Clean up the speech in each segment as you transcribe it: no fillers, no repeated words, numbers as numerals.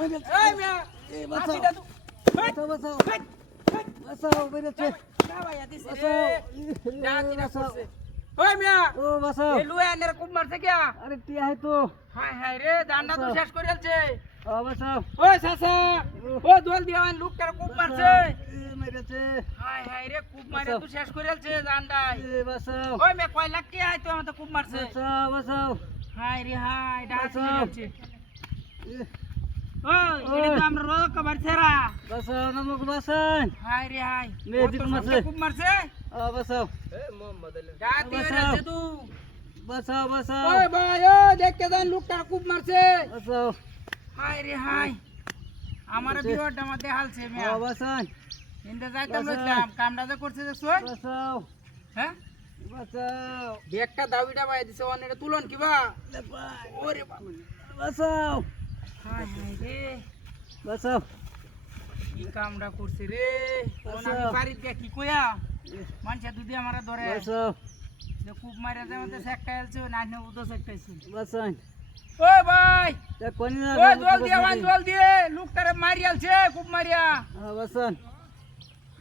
এই মিয়া এই বাঁচাও বাঁচাও বাঁচাও বাঁচাও বেরেছে না ভাইয়া দিছে বাঁচাও ডাকিনা বাঁচাও করছে ওই মিয়া ও বাঁচাও এই লুয়া এনে খুব মারছে কিয়া আরে টিয়া है তো হায় হায় রে দান্ডা তো বাঁচাও। শেষ করে ফেলছে ও বাঁচাও ওই সাসা ও দোল দিওয়ান লোক কার খুব মারছে মেরেছে হায় হায় রে খুব মারে বাঁচাও। তো শেষ করে ফেলছে দান্ডাই বাঁচাও ওই মিয়া কয় লাখ টিয়া আইতো আমাদের খুব মারছে বাঁচাও বাঁচাও হায় রে হায় ডাক বাঁচাও। ফেলছে ওই এটা তো আমরা রোজ কবার ছেড়া বাঁচাও নমক বাঁচান হায় রে হায় মেয়ে দিক মারছে। খুব মারছে বাঁচাও ডাক দিয়ে ফেলছে তুই বাঁচাও বাঁচাও ওই ভাই ও দেখতে দেন লোকটা খুব মারছে বাঁচাও হায় রে হায় আমার আচ্ছা। বিরোধটা আমার দেখালছে মিয়া বাঁচান ইন্দে যাইতাম বাঁচাও। লইতাম কামটা যে করছে দেখছো বাঁচাও হ্যাঁ বাঁচাও ব্যাগটা দাবিটা বাই দিছে অনেরে তুলন কিবা ওরে বাবা বাঁচাও হায় হায় রে বাঁচাও কি কামটা করছে রে কোন আমি বাঁচাও। বাড়িতে গিয়া কি কইয়া মানুষে দুদি আমারে ধরে বাঁচাও যে খুব মাইরা যায় মতে সেকটা আলছে না না উদো সেকটাইছে বাঁচান ওই ভাই কোন ওই জল দিয়ে ভাই জল দিয়ে লোকটারে মারি আলছে খুব মারিয়া বাঁচান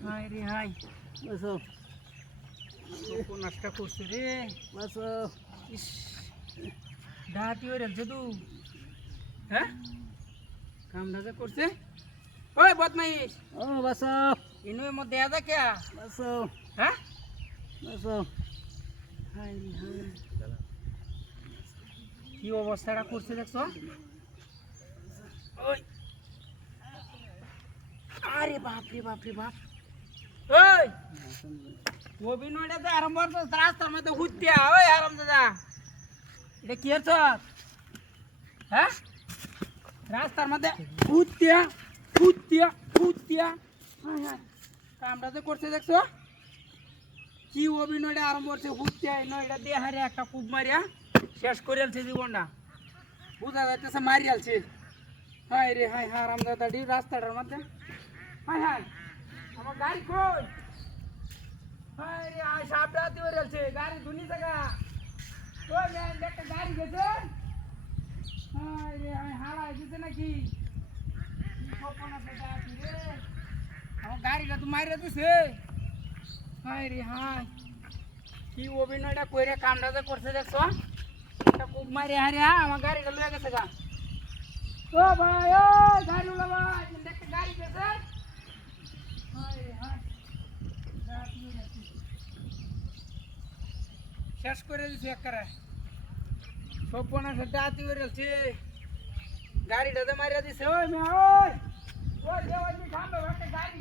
হায় রে হায় বাঁচাও কোন নষ্ট করছে রে বাঁচাও ইস ডাহাতি হয়ে রেলছে তু হ্যাঁ কামটা যে করছে ওই বদমাইশ বাঁচাও ইনুয়ের মধ্যে আদা কে বাঁচাও হ্যাঁ বাঁচাও হায় রে হায় কি অবস্থাটা করছে দেখছো ওই আরে বাপ রে বাপ রে বাপ ওই অভিনয়টা তো আরম্ভ করছো রাস্তার মধ্যে ঘুরতে ওই আরাম দাদা এটা কি হচ্ছে হ্যাঁ রাস্তার মধ্যে ঘুরতে ঘুরতে ঘুরতে হায় হায় কামটা তো করছে দেখছো কি অভিনয়টা আরম্ভ করছে ঘুরতে নয়টা দিয়ে হারে একটা কূপ মারিয়া শেষ করে আলছে জীবনটা বুঝা যাইতেছে মারি আলছে হায় রে হায় হায় আরাম দাদাটি রাস্তাটার মধ্যে হায় হায় আমার গাড়ি কই হায় রে হায় সাপটা হাতে হয়ে যাচ্ছে গাড়ি ধুনি থাকা ওই ম্যান একটা গাড়ি গেছে হায় রে হায় হারাই দিছে নাকি আমার গাড়িটা তো মারিয়া দিছে হায় রে হায় কি অভিনয়টা কইরে কামটা যে করছে দেখছো এটা খুব মারি হারে আমার গাড়িটা লয়ে গেছে গা ও ভাই ও গাড়ি উলা ভাই একটা গাড়ি গেছে হায় রে হায় শেষ করে দিছে একবারে সব কোনা সেটা আতি করে দিছে গাড়িটা তো মারিয়া দিছে ওই মে ওই ওই দেওয়াই সামনে একটা গাড়ি